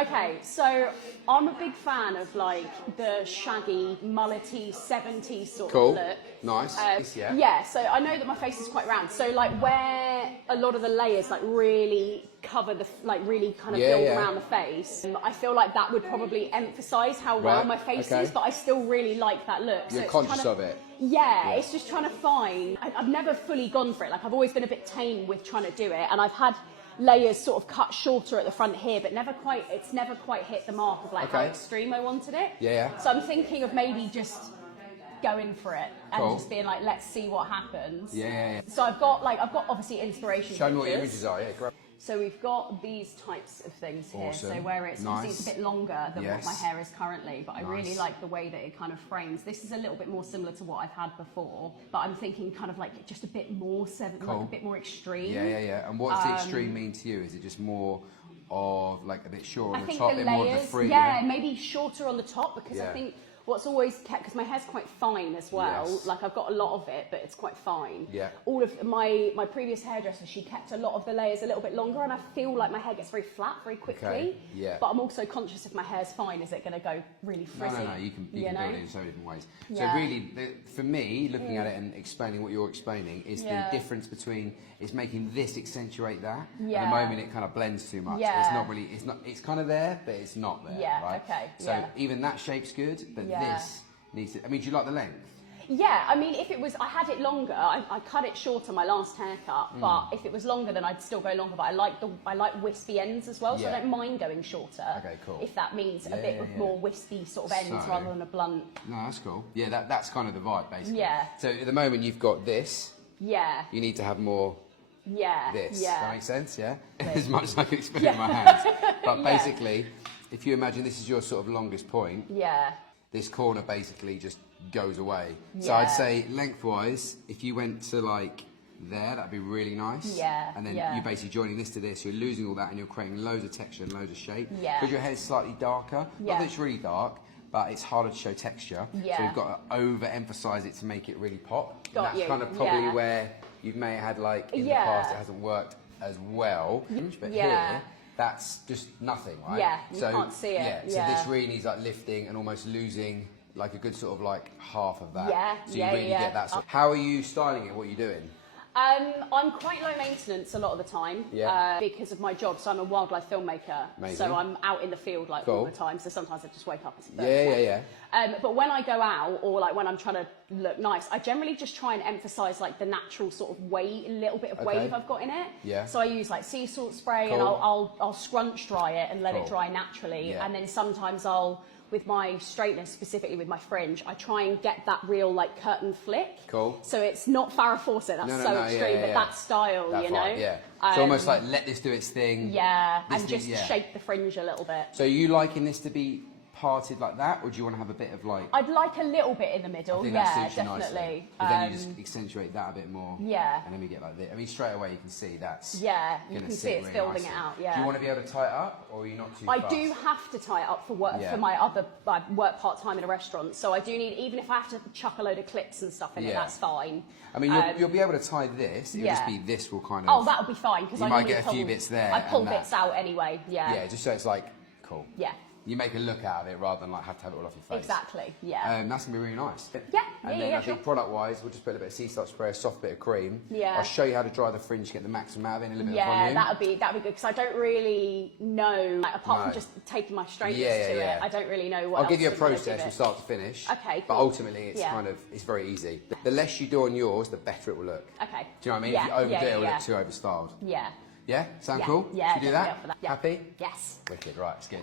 Okay, so I'm a big fan of like the shaggy, mullety, 70s sort of look. Nice. Yeah, so I know that my face is quite round. So like where a lot of the layers like really cover the, like really kind of build around the face, I feel like that would probably emphasise how round my face is, but I still really like that look. You're so conscious of it. Yeah, it's just trying to find, I've never fully gone for it. Like I've always been a bit tame with trying to do it, and I've had layers sort of cut shorter at the front here, but it's never quite hit the mark of like how extreme I wanted it. So I'm thinking of maybe just going for it and just being like, let's see what happens. So I've got obviously inspiration. Show me what your images are. Great. So we've got these types of things here. So where it's obviously a bit longer than what my hair is currently, but I really like the way that it kind of frames. This is a little bit more similar to what I've had before, but I'm thinking kind of like just a bit more like a bit more extreme. And what's the extreme mean to you? Is it just more of like a bit shorter on the top, a bit layers, more of the fringe? Maybe shorter on the top, because I think what's always kept, because my hair's quite fine as well, like I've got a lot of it, but it's quite fine. All of my previous hairdresser, she kept a lot of the layers a little bit longer, and I feel like my hair gets very flat very quickly. But I'm also conscious if my hair's fine, is it going to go really frizzy? No, you can build it in so many different ways. So really, for me, looking at it and explaining what you're explaining, is the difference between, it's making this accentuate that. At the moment, it kind of blends too much. It's not really, it's kind of there, but it's not there, right? So even that shape's good, but this needs to, I mean, do you like the length? Yeah, I mean, if it was, I had it longer, I cut it shorter my last haircut, but if it was longer, then I'd still go longer, but I like wispy ends as well, so I don't mind going shorter. If that means a bit more wispy sort of ends rather than a blunt. No, that's cool. Yeah, that's kind of the vibe, basically. So at the moment, you've got this. You need to have more this. Does that make sense? As much as I can explain in my hands. But basically, if you imagine this is your sort of longest point, this corner basically just goes away. So I'd say lengthwise, if you went to like there, that'd be really nice. And then you're basically joining this to this, you're losing all that and you're creating loads of texture and loads of shape. Because your hair's slightly darker. Not that it's really dark, but it's harder to show texture. So you've got to overemphasize it to make it really pop. That's kind of probably where you may have had like in the past it hasn't worked as well. But here, that's just nothing, right? You can't see it. So this really needs like lifting and almost losing like a good sort of like half of that. So you really get that sort of, how are you styling it? What are you doing? I'm quite low maintenance a lot of the time because of my job. So I'm a wildlife filmmaker. So I'm out in the field like all the time. So sometimes I just wake up as a bird. But when I go out, or like when I'm trying to look nice, I generally just try and emphasise like the natural sort of wave, a little bit of wave I've got in it. So I use like sea salt spray and I'll scrunch dry it and let it dry naturally. And then sometimes I'll, with my straightness, specifically with my fringe, I try and get that real like curtain flick. So it's not Farrah Fawcett, that's so extreme, but that style, you know? So almost like let this do its thing. And just shape the fringe a little bit. So are you liking this to be parted like that, or do you want to have a bit of like... I'd like a little bit in the middle, definitely. But then you just accentuate that a bit more. And then we get like this. I mean, straight away you can see that's... you can see it's really building it out, Do you want to be able to tie it up, or are you not too I fast? do have to tie it up for work, for my other... I work part-time in a restaurant, so I do need, even if I have to chuck a load of clips and stuff in it, that's fine. I mean, you'll be able to tie this, it'll just be this will kind of... Oh, that'll be fine, because I might get a few bits there. I pull bits out anyway, Yeah, just so it's like, cool. You make a look out of it rather than like have to have it all off your face. Exactly, that's going to be really nice. And then I think product-wise, we'll just put a bit of sea salt spray, a soft bit of cream. I'll show you how to dry the fringe to get the maximum out of it and a little bit of volume. That'd be good, because I don't really know, like, apart from just taking my straightness to it, I don't really know what I'll give you a process from start to finish. But ultimately, it's kind of, it's very easy. The less you do on yours, the better it will look. Do you know what I mean? If you overdo it, it'll look too overstyled. Yeah? Sound cool? Should we do that? Happy? Yes. Wicked, right, it's good.